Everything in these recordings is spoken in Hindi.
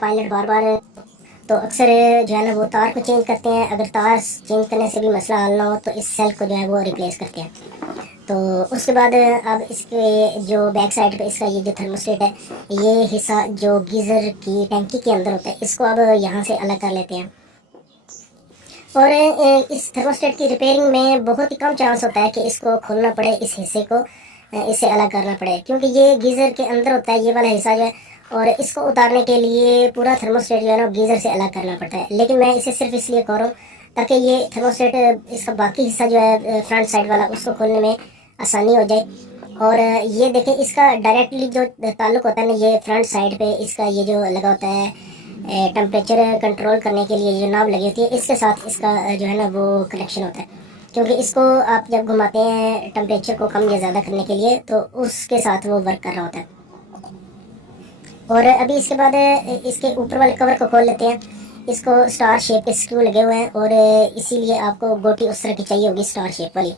पायलट बार बार तो अक्सर जो है ना वो तार को चेंज करते हैं। अगर तार चेंज करने से भी मसला हल ना हो तो इस सेल को जो है वो रिप्लेस करते हैं। तो उसके बाद अब इसके जो बैक साइड पे इसका ये जो थर्मोस्टेट है, ये हिस्सा जो गीज़र की टैंकी के अंदर होता है, इसको अब यहाँ से अलग कर लेते हैं। और इस थर्मोस्टेट की रिपेयरिंग में बहुत ही कम चांस होता है कि इसको खोलना पड़े, इस हिस्से को इससे अलग करना पड़े, क्योंकि ये गीज़र के अंदर होता है ये वाला हिस्सा जो है, और इसको उतारने के लिए पूरा थर्मोस्टेट जो है ना गीज़र से अलग करना पड़ता है। लेकिन मैं इसे सिर्फ इसलिए कर रहा हूँ ताकि ये थर्मोस्टेट इसका बाकी हिस्सा जो है फ्रंट साइड वाला, उसको खोलने में आसानी हो जाए। और ये देखें, इसका डायरेक्टली जो ताल्लुक होता है ना, ये फ्रंट साइड पे इसका ये जो लगा होता है टेम्परेचर कंट्रोल करने के लिए जो नाब लगी होती है, इसके साथ इसका जो है ना वो कनेक्शन होता है। क्योंकि इसको आप जब घुमाते हैं टेम्परेचर को कम या ज़्यादा करने के लिए, तो उसके साथ वो वर्क कर रहा होता है। और अभी इसके बाद इसके ऊपर वाले कवर को खोल लेते हैं। इसको स्टार शेप के स्क्रू लगे हुए हैं, और इसीलिए आपको गोटी उस तरह की चाहिए होगी, स्टार शेप वाली।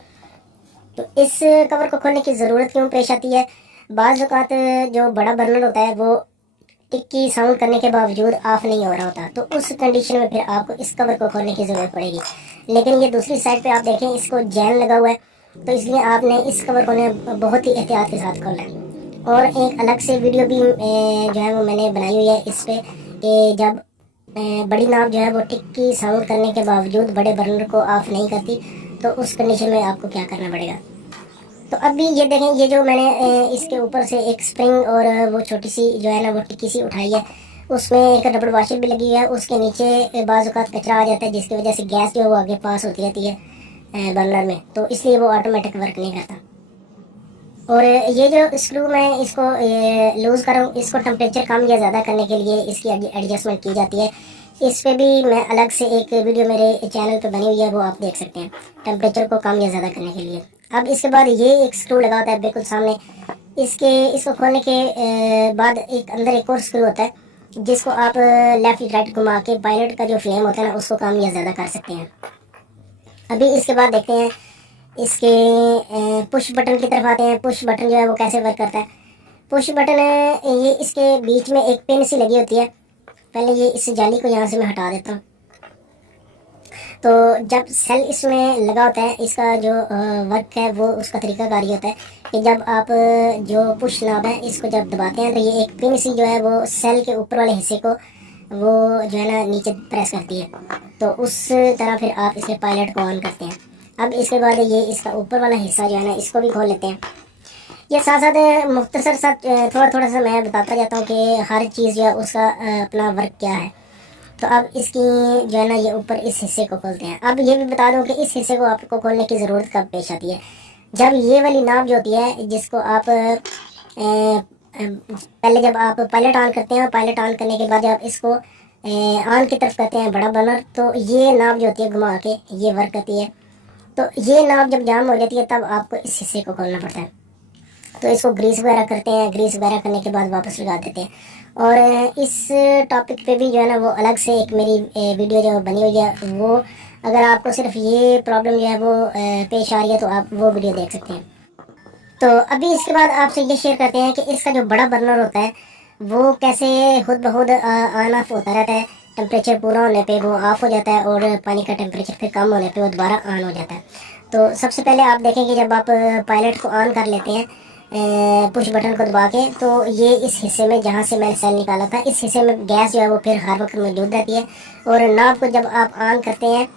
तो इस कवर को खोलने की ज़रूरत क्यों पेश आती है? बाज़ औक़ात जो बड़ा बर्नर होता है वो टिक्की साउंड करने के बावजूद ऑफ नहीं हो रहा होता, तो उस कंडीशन में फिर आपको इस कवर को खोलने की ज़रूरत पड़ेगी। लेकिन ये दूसरी साइड पे आप देखें, इसको जैन लगा हुआ है, तो इसलिए आपने इस कवर को बहुत ही एहतियात के साथ खोलना है। और एक अलग से वीडियो भी जो है वो मैंने बनाई हुई है इस पर, कि जब बड़ी नाव जो है वो टिक्की साउंड करने के बावजूद बड़े बर्नर को ऑफ नहीं करती, तो उस कंडीशन में आपको क्या करना पड़ेगा। तो अभी ये देखें, ये जो मैंने इसके ऊपर से एक स्प्रिंग और वो छोटी सी जो है ना वो टिक्की सी उठाई है, उसमें एक रबड़ वाशर भी लगी है। उसके नीचे बाज़ औक़ात कचरा आ जाता है, जिसकी वजह से गैस जो है वो आगे पास होती रहती है बर्नर में, तो इसलिए वो ऑटोमेटिक वर्क नहीं करता। और ये जो स्क्रू मैं इसको लूज़ कर रहा हूँ, इसको टेम्परेचर कम या ज़्यादा करने के लिए इसकी एडजस्टमेंट की जाती है। इस पर भी मैं अलग से एक वीडियो मेरे चैनल पे बनी हुई है, वो आप देख सकते हैं, टेम्परेचर को कम या ज़्यादा करने के लिए। अब इसके बाद ये एक स्क्रू लगा होता है बिल्कुल सामने, इसको खोलने के बाद एक अंदर एक और स्क्रू होता है, जिसको आप लेफ़्ट राइट घुमा के पायलट का जो फ्लेम होता है ना उसको कम या ज़्यादा कर सकते हैं। अभी इसके बाद देखते हैं इसके पुश बटन की तरफ आते हैं। पुश बटन जो है वो कैसे वर्क करता है। पुश बटन ये इसके बीच में एक पिन सी लगी होती है। पहले ये इस जाली को यहाँ से मैं हटा देता हूँ। तो जब सेल इसमें लगा होता है, इसका जो वर्क है वो उसका तरीकाकार ये होता है कि जब आप जो पुश नॉब है इसको जब दबाते हैं, तो ये एक पिन सी जो है वो सेल के ऊपर वाले हिस्से को वो जो है ना नीचे प्रेस करती है, तो उस तरह फिर आप इसके पायलट को ऑन करते हैं। अब इसके बाद ये इसका ऊपर वाला हिस्सा जो है ना इसको भी खोल लेते हैं। ये साथ साथ मुख्तसर सा थोड़ा सा मैं बताता जाता हूँ कि हर चीज़ जो है उसका अपना वर्क क्या है। तो अब इसकी जो है ना ये ऊपर इस हिस्से को खोलते हैं। अब ये भी बता दूं कि इस हिस्से को आपको खोलने की ज़रूरत कब पेश आती है। जब ये वाली नाव जो होती है, जिसको आप पहले जब आप पायलट ऑन करते हैं, पायलट ऑन करने के बाद जब इसको ऑन की तरफ करते हैं बड़ा बर्नर, तो ये नाव जो होती है घुमा के ये वर्क करती है। तो ये नाव जब जाम हो जाती है तब आपको इस हिस्से को खोलना पड़ता है। तो इसको ग्रीस वगैरह करते हैं, ग्रीस वगैरह करने के बाद वापस लगा देते हैं। और इस टॉपिक पे भी जो है ना वो अलग से एक मेरी वीडियो जो बनी हुई है, वो अगर आपको सिर्फ ये प्रॉब्लम जो है वो पेश आ रही है तो आप वो वीडियो देख सकते हैं। तो अभी इसके बाद आपसे ये शेयर करते हैं कि इसका जो बड़ा बर्नर होता है वो कैसे खुद ब खुद ऑन ऑफ होता रहता है। टेम्परेचर पूरा होने पे वो ऑफ हो जाता है, और पानी का टेम्परेचर फिर कम होने पे वो दोबारा ऑन हो जाता है। तो सबसे पहले आप देखेंगे जब आप पायलट को ऑन कर लेते हैं पुश बटन को दबा के, तो ये इस हिस्से में जहाँ से मैंने सेल निकाला था, इस हिस्से में गैस जो है वो फिर हर वक्त मौजूद रहती है। और नाव को जब आप ऑन करते हैं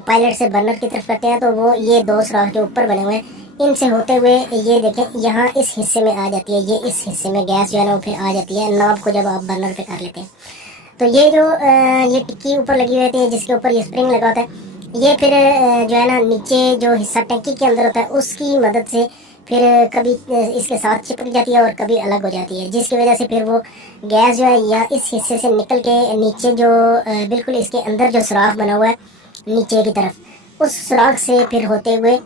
पायलट से बर्नर की तरफ करते हैं, तो वो ये दो सुराख जो ऊपर बने हुए हैं, इनसे होते हुए ये देखें यहाँ इस हिस्से में आ जाती है। ये इस हिस्से में गैस जो है ना वो फिर आ जाती है नाव को जब आप बर्नर पे कर लेते हैं। तो ये जो ये टिक्की ऊपर लगी हुई होती है, जिसके ऊपर ये स्प्रिंग लगा होता है, ये फिर जो है ना नीचे जो हिस्सा टंकी के अंदर होता है उसकी मदद से फिर कभी इसके साथ चिपक जाती है और कभी अलग हो जाती है, जिसकी वजह से फिर वो गैस जो है या इस हिस्से से निकल के नीचे जो बिल्कुल इसके अंदर जो सुराख बना हुआ है नीचे की तरफ, उस सुराख से फिर होते हुए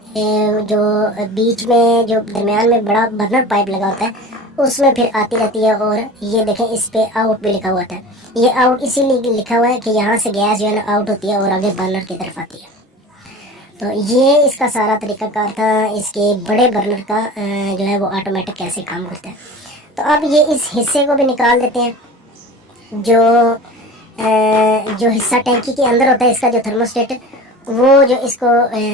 जो बीच में जो दरमियान में बड़ा बर्नर पाइप लगा होता है उसमें फिर आती रहती है। और ये देखें इस पे आउट भी लिखा हुआ था। ये आउट इसीलिए लिखा हुआ है कि यहाँ से गैस जो है ना आउट होती है और आगे बर्नर की तरफ आती है। तो ये इसका सारा तरीकाकार था इसके बड़े बर्नर का जो है वो ऑटोमेटिक कैसे काम करता है। तो अब ये इस हिस्से को भी निकाल देते हैं। जो जो हिस्सा टैंकी के अंदर होता है इसका जो थर्मोस्टेट, वो जो इसको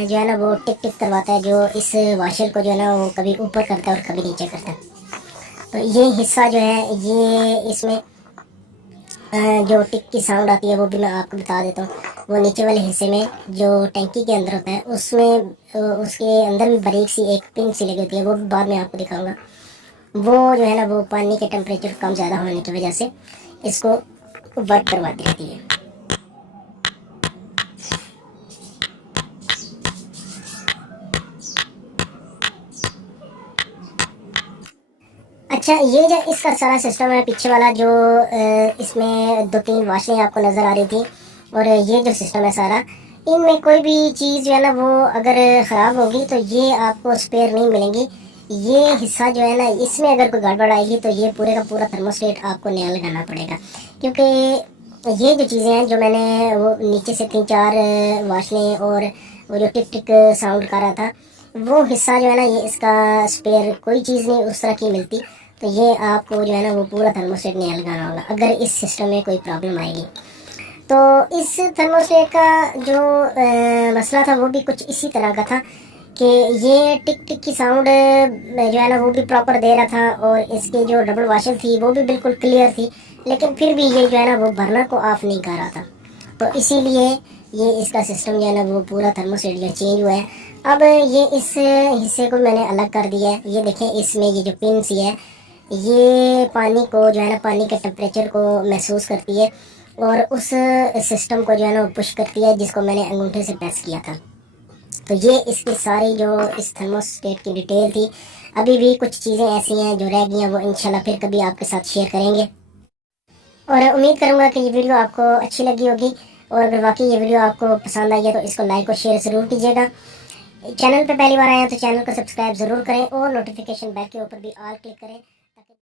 जो है ना वो टिक टिक करवाता है, जो इस वाशर को जो है ना वो कभी ऊपर करता है और कभी नीचे करता है। तो ये हिस्सा जो है ये इसमें जो टिक की साउंड आती है वो भी मैं आपको बता देता हूँ। वो नीचे वाले हिस्से में जो टैंकी के अंदर होता है उसमें उसके अंदर भी बारीक सी एक पिन सी लगी होती है, वो भी बाद में आपको दिखाऊंगा। वो जो है ना वो पानी के टेम्परेचर कम ज़्यादा होने की वजह से इसको वर्क करवाती रहती है। अच्छा, ये जो इसका सारा सिस्टम है पीछे वाला जो इसमें 2-3 वाशें आपको नज़र आ रही थी, और ये जो सिस्टम है सारा, इनमें कोई भी चीज़ जो है ना वो अगर ख़राब होगी तो ये आपको स्पेयर नहीं मिलेंगी। ये हिस्सा जो है ना इसमें अगर कोई गड़बड़ आएगी तो ये पूरे का पूरा थर्मोस्टेट आपको नया लगाना पड़ेगा, क्योंकि ये जो चीज़ें हैं जो मैंने वो नीचे से 3-4 वाशें और वो जो टिक टिक साउंड कर रहा था, वो हिस्सा जो है ना ये इसका स्पेयर कोई चीज़ नहीं उस तरह की मिलती। तो ये आपको जो है ना वो पूरा थर्मोस्टेट नया लगाना होगा अगर इस सिस्टम में कोई प्रॉब्लम आएगी। तो इस थर्मोस्टेट का जो मसला था वो भी कुछ इसी तरह का था कि ये टिक टिक की साउंड जो है ना वो भी प्रॉपर दे रहा था, और इसकी जो डबल वाशर थी वो भी बिल्कुल क्लियर थी, लेकिन फिर भी ये जो है ना वो बर्नर को ऑफ नहीं कर रहा था। तो इसीलिए ये इसका सिस्टम जो है ना वो पूरा थर्मोस्टेट जो चेंज हुआ है। अब ये इस हिस्से को मैंने अलग कर दिया है। ये देखें, इसमें ये जो पिन सी है ये पानी को जो है ना पानी के टेम्परेचर को महसूस करती है और उस सिस्टम को जो है ना वो पुश करती है जिसको मैंने अंगूठे से प्रेस किया था। तो ये इसकी सारी जो इस थर्मोस्टेट की डिटेल थी। अभी भी कुछ चीज़ें ऐसी हैं जो रह गई हैं, वो इंशाल्लाह फिर कभी आपके साथ शेयर करेंगे, और उम्मीद करूँगा कि ये वीडियो आपको अच्छी लगी होगी। और अगर वाकई ये वीडियो आपको पसंद आई है तो इसको लाइक और शेयर ज़रूर कीजिएगा। चैनल पे पहली बार आए हैं तो चैनल को सब्सक्राइब ज़रूर करें और नोटिफिकेशन बेल के ऊपर भी ऑल क्लिक करें।